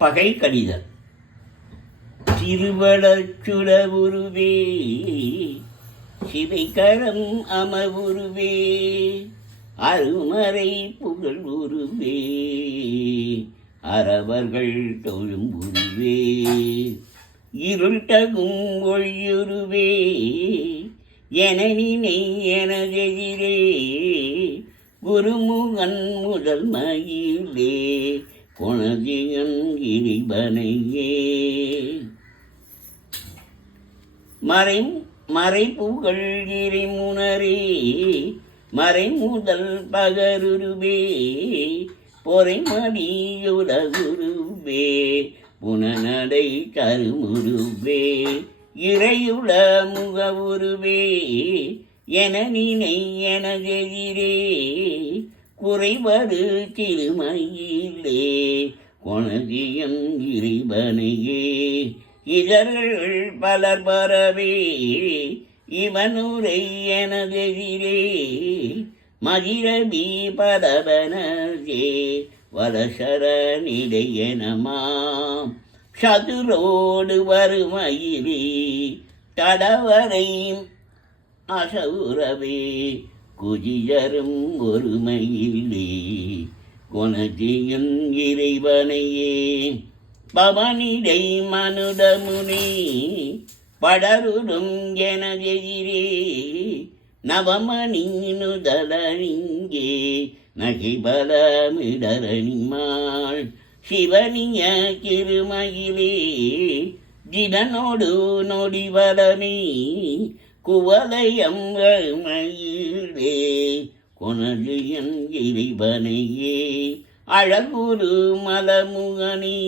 பகை கடிதல். திருவளச்சுடவுருவே சிவைக்கரம் அமவுருவே அருமறை புகழ் உருவே அறவர்கள் தொழும் உருவே இருள் தகும் ஒழியுருவே என நினை எனதெதிரே குருமுகன் முதல் மயிலே கொணதியன் கிரிபனையே மறைப்புகழ் இறைமுனரே மறைமுதல் பகருருவே பொறைமடியுலகுருவே புனநடை கருமுருவே இறையுள முகவுருவே என நினை எனதெதிரே குறைவது திருமயிலே கொணதியன் இறைவனையே இதர்கள் பலர் பரவே இவனுரை எனதெதிரே மதிரபி பரவனே வலசரனிடையனமாம் சதுரோடு வருமயிலே தடவரை அசௌரவே குஜியரும் ஒருமையிலே கொணதியன் இறைவனையே பவனிடை மனுடமுனி படருடும் எனதெதிரே நவமணி நுதலணிங்கே நகைபலமிடரணிமாள் சிவனிய கிருமயிலே திடனோடு நொடிவலனே குவலயம் மயிலே கொணதியன் இறைவனையே அழகுரு மலமுகனி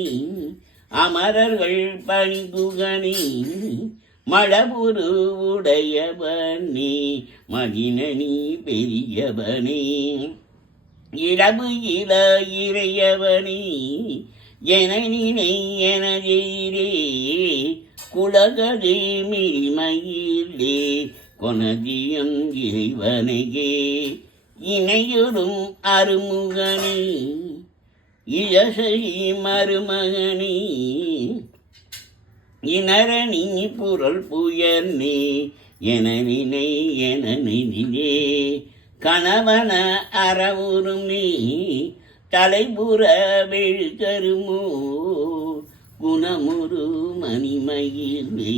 அமரர்கள் பணிகுகனி மழபுரு உடையவனே மகினனி பெரியவனே இரவு இள இறையவனே என நினை எனதெதிரே குலகதே மிரிமயிலே கொணதியன் இறைவனையே இணையுறும் அருமுகனே இயசை மருமகனே இனரணி புரள் புயர்னே என நினை என நினைவே கணவன அறவுருமே தலைபுற வெழுகருமோ குணமுரு மணிமயிலே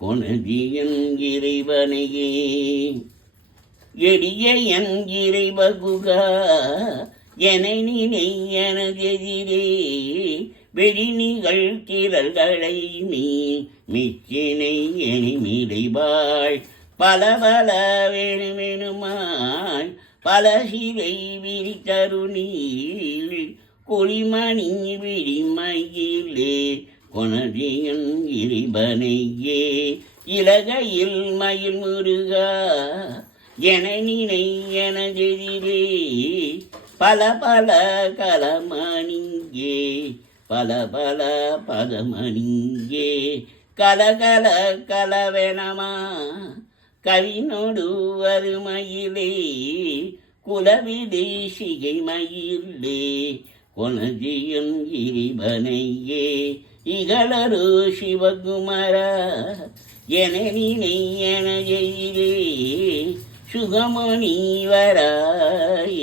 கொணதியன் இறைவனையே எளிய என் இறைவகுகா என நினை எனதெதிரே வெளிநிகள் திரள்களை நீ மிச்சினை எனிமிடைவாள் பல பல வேணுமெனுமாய் பல சிலை விரித்தருணீள் கொளிமணி விழிமயிலே கொணதியன் இறைவனையே இலகையில் மயில் முருகா என நினை எனதெதிரே பல பல கலமணிங்கே பல பல பதமணிங்கே கலகல கலவெனமா கவினோடு வருமயிலே குலவிதை சிகை மயிலே கொணதியன் இறைவனையே இகழரு சிவகுமாரா என நினை எனதெதிரே சுகமணி வரா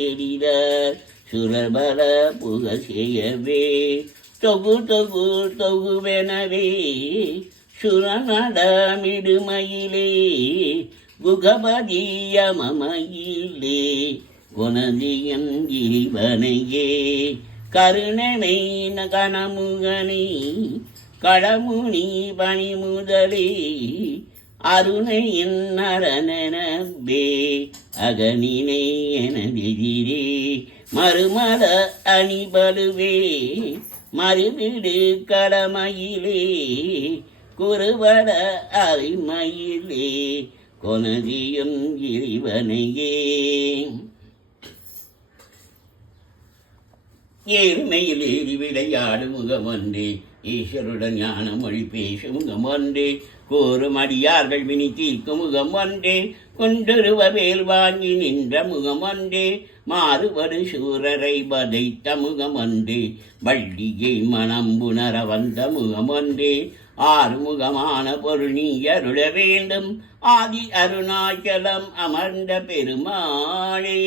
எழிலார் சுரபல புக செய்யவே தொகு தொகு தொகுவெனவே சுரநடமிடுமயிலே குகபதியமயிலே கொணதியன் இறைவனையே கருணனை கணமுகனே கடமுனி பணிமுதலே அருணையின் அரணனபே அகனினை எனதெதிரே மறுமல அணிபலுவே மறுவிடு கடமயிலே குருவட அரிமயிலே கொணதியன் இறைவனையே ஏழ்மையில் ஏறி விளையாடு முகமன்றே ஈஸ்வருடன் ஞான மொழி பேசும் முகம் ஒன்றே, கோரும் அடியார்கள் வினி தீர்க்கும் முகம் ஒன்றே, கொண்டொருவ வேல் வாங்கி நின்ற முகம் ஒன்றே, மாறுபடு சூரரை வதைத்த முகம் ஒன்றே, வள்ளியை மனம் புணர வந்த முகம் ஒன்றே, ஆறுமுகமான பொருள் நீ அருள வேண்டும், ஆதி அருணாச்சலம் அமர்ந்த பெருமாளே.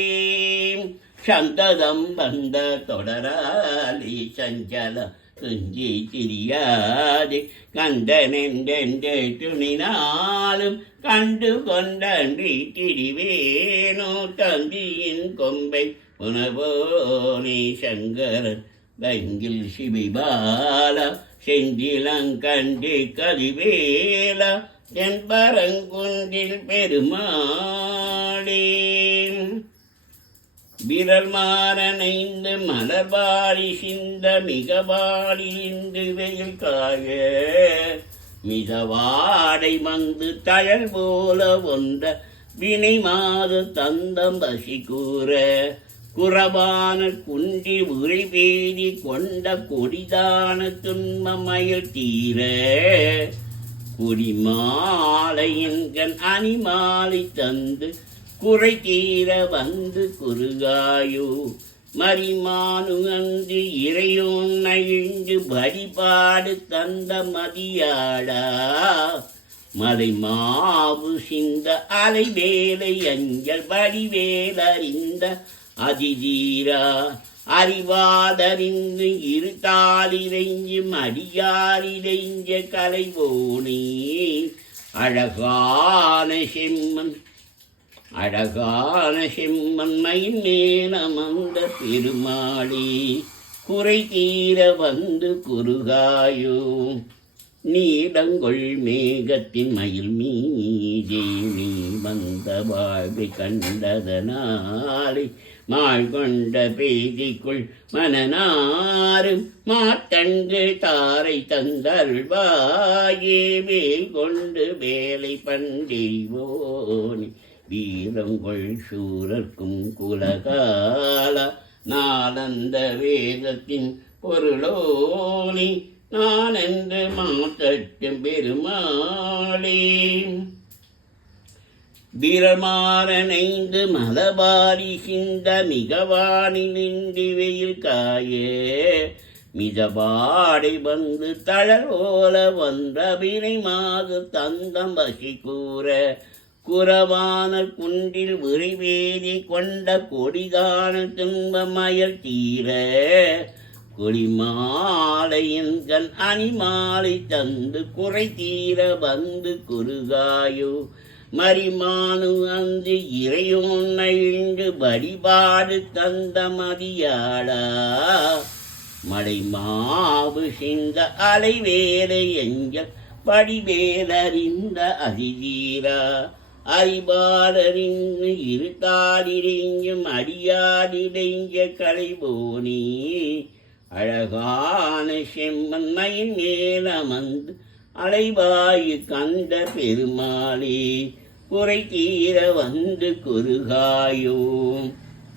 சந்ததம் வந்த தொடராலி சஞ்சல துஞ்சி திரியாதே, கந்தனென்றென்று துணினாலும் கண்டு கொண்டன்றி திரிவேனோ, தந்தியின் கொம்பை புனபோனே சங்கரன் பங்கில் சிபிபாலா, செந்திலங்கண்டு கதிவேலா, தென்பரங்குன்றில் பெருமாளே. விரல் மாறனைந்து மலர்பாடி சிந்த மிகவாடிலிந்து வெயில் காய, மிதவாடை வந்து தழல் போல ஒன்ற வினை மாது தந்தம் பசி கூற, குறவான குன்றி உரை பேதி கொண்ட கொடிதான துன்பமயல் தீர, குடிமாலையின் அணிமாலை தந்து குறை தீர வந்து குறுகாயோ, மரிமானு அன்று இறையோன் நழிந்து வழிபாடு தந்த மதியாடா, மலை மாவு சிந்த அலை வேலை அஞ்சல் வடிவேலறிந்த அதிதீரா, அறிவாதறிந்து இருத்தாலிரைஞ்சு மடியாரிரைஞ்ச கலைவோனே, அழகான செம்மன் மயின் மேலமர்ந்த பெருமாளே, குறை தீர வந்து குறுகாயோ, நீலங்கொள் மேகத்தின் மயில் மீதே நீ வந்த வாழ்வை கண்டதனாலே, மாள் கொண்ட பேதிக்குள் மனநாரும் மாத்தண்டு தாரை தந்தருள்வாயே, வேல் கொண்டு வேலை பண்டிவோனி, வீரங்கொள் சூரர்க்கும் குலகால, நாளந்த வேதத்தின் பொருளோனி, நான் என்று மாற்றட்டும் பெருமாளே. வீரமாறனைந்து மலபாரி சிந்த மிகவாணி நின்று வெயில் காய, மிதவாடை வந்து தளர்வோல வந்த வினை மாது தந்தம் பசி கூற, குறவான குன்றில் விரைவேதி கொண்ட கொடிதான துன்பமயல் தீர, கொடிமாலையின் அணிமாலை தந்து குறை தீர வந்து குறுகாயோ, மரிமானு அன்று இறையோன் நழிந்து வழிபாடு தந்த மதியாளா, மலை மாவு சிந்த அலை வேலை எஞ்சல் வடிவேலறிந்த அதிதீரா, அறிவாளறிந்து இருத்தாலிரைஞ்சும் அடியாடிரைஞ்ச கலைவோனே, அழகான செம்மன் மயின் மேலமர்ந்து அலைவாயு கண்ட பெருமாளே, குறை தீர வந்து குறுகாயோ,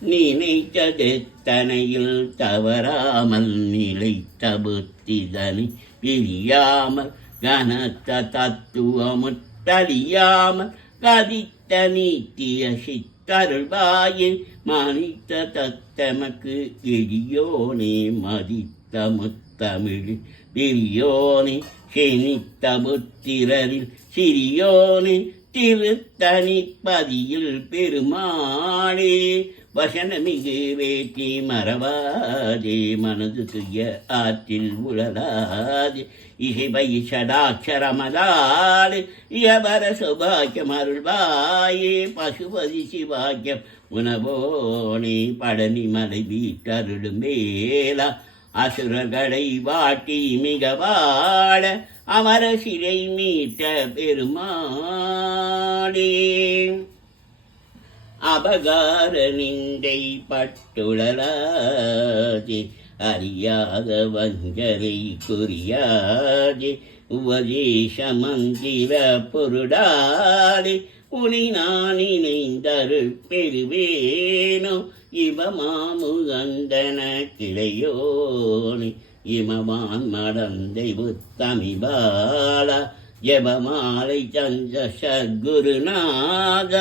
நினைத்ததெத்தனையில் தவறாமல் நிலைத்த புத்திதனை பிரியாமல், கனத்த தத்துவமுட்டழியாமல் கதித்த நீத்திய சித்தருள்வாயே, மனித்த தத்தமக்கு எளியோனே மதித்த முத்தமிழ் பெரியோனே, செனித்த புத்திரரில் சிறியோனே, திருத்தனிப்பதியில் பெருமாளே. வசனமிகு வேட்டி மறவாதே, மனது துய ஆற்றில் உழலாதே, இசைவை சடாட்சரமதாலே யவர சுபாக்கியம் அருள்வாயே, பசுபதி சிவாக்கியம் உணவோனே, பழனி மலை வீட்டருளும் மேலா, அசுரர்களை வாட்டி மிக வாட அமர சிறை மீட்ட பெருமாளே. அபகார நிந்தை பட்டுழலாதே, அறியாத வஞ்சரை குறியாதே, உபதேச மந்திர பொருடாதே, உனை நான் இணைந்தருள் பெறுவேனோ, இவமாமுகந்தன கிளையோனி, இமவான் மடந்தை புத்தமிபால ஜெபமாலை சந்த சத்குருநாத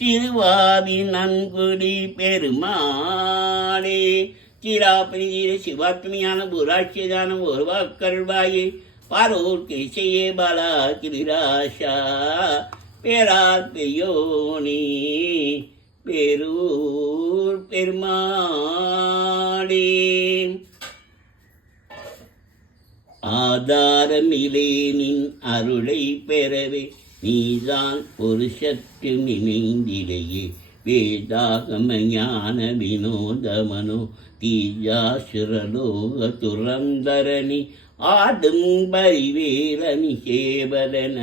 திருவாவி நன்குடி பெருமாளே சிராப்பதியிலே சிவாத்மியான புராட்சிதான ஒரு வாக்கருள்வாயே பாரோர் கிசையே பாலா கிரிராஷா பேரார் பெயோனி பெரூர் பெருமாளே ஆதாரமிலேனின் அருளை பெறவே நீதான் ஒரு சற்று நினைந்திலேயே வேதாகம ஞான வினோதமனோ தீஜாசுரலோக துரந்தரணி ஆடும் பரிவேலனி சேவலன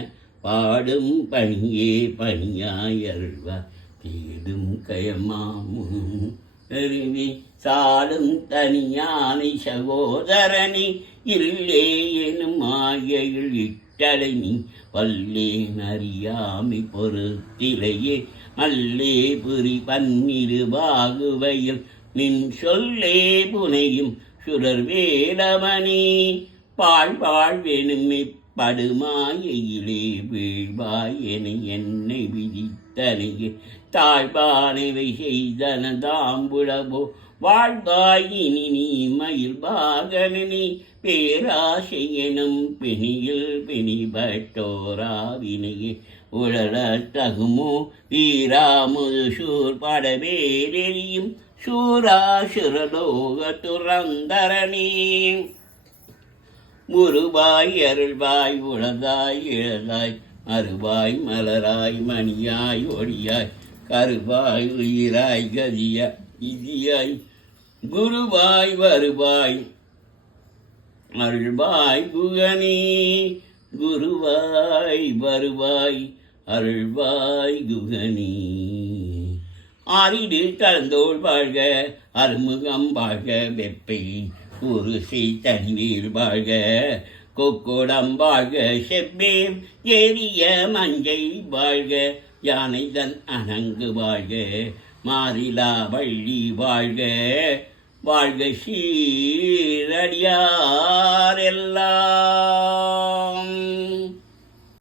பாடும் பணியே பணியாயல்வா தேடும் கயமாமும் அருவி சாடும் தனியானை சகோதரனி இல்லே எனும் மாயையில் இட்டலை நீ பல்லேன் அறியாமை பொறுத்திலேயே அல்லே புரி பன்னிரு வாகுவையில் நின் சொல்லே புனையும் சுடர் வேலமணி வாழ்வெனும் படுமாயிலே வீழ்வாய் என என்னை விதித்தனையே தாழ்பானவை செய்தன தாம்புழவோ வாழ்வாய் இனி நீ மயில் பாகனி பேராசை எனும் பிணியில் பிணிபட்டோராவினையே உழல தகுமோ வீராமுது சூர் படவேலெறியும் சூராசுரலோக துரந்தரணி முருவாய் அருள்வாய் உளதாய் இழதாய் மறுவாய் மலராய் மணியாய் ஒளியாய் கருவாய் உயிராய் கதியாய் இதியாய் குருவாய் வருவாய் அருள்வாய் குகனி குருவாய் வருவாய் அருள்வாய் குகனி ஆறிடு கலந்தோள் வாழ்க அருமுகம் வாழ்க வெப்பை குருசி தனிவீர் வாழ்க கொக்கோடம் வாழ்க செவ்வேர் ஏறிய மஞ்சை வாழ்க யானைதன் அணங்கு வாழ்க மாறிலா வள்ளி வாழ்க வாழ்க சீரடியார் எல்லாம்.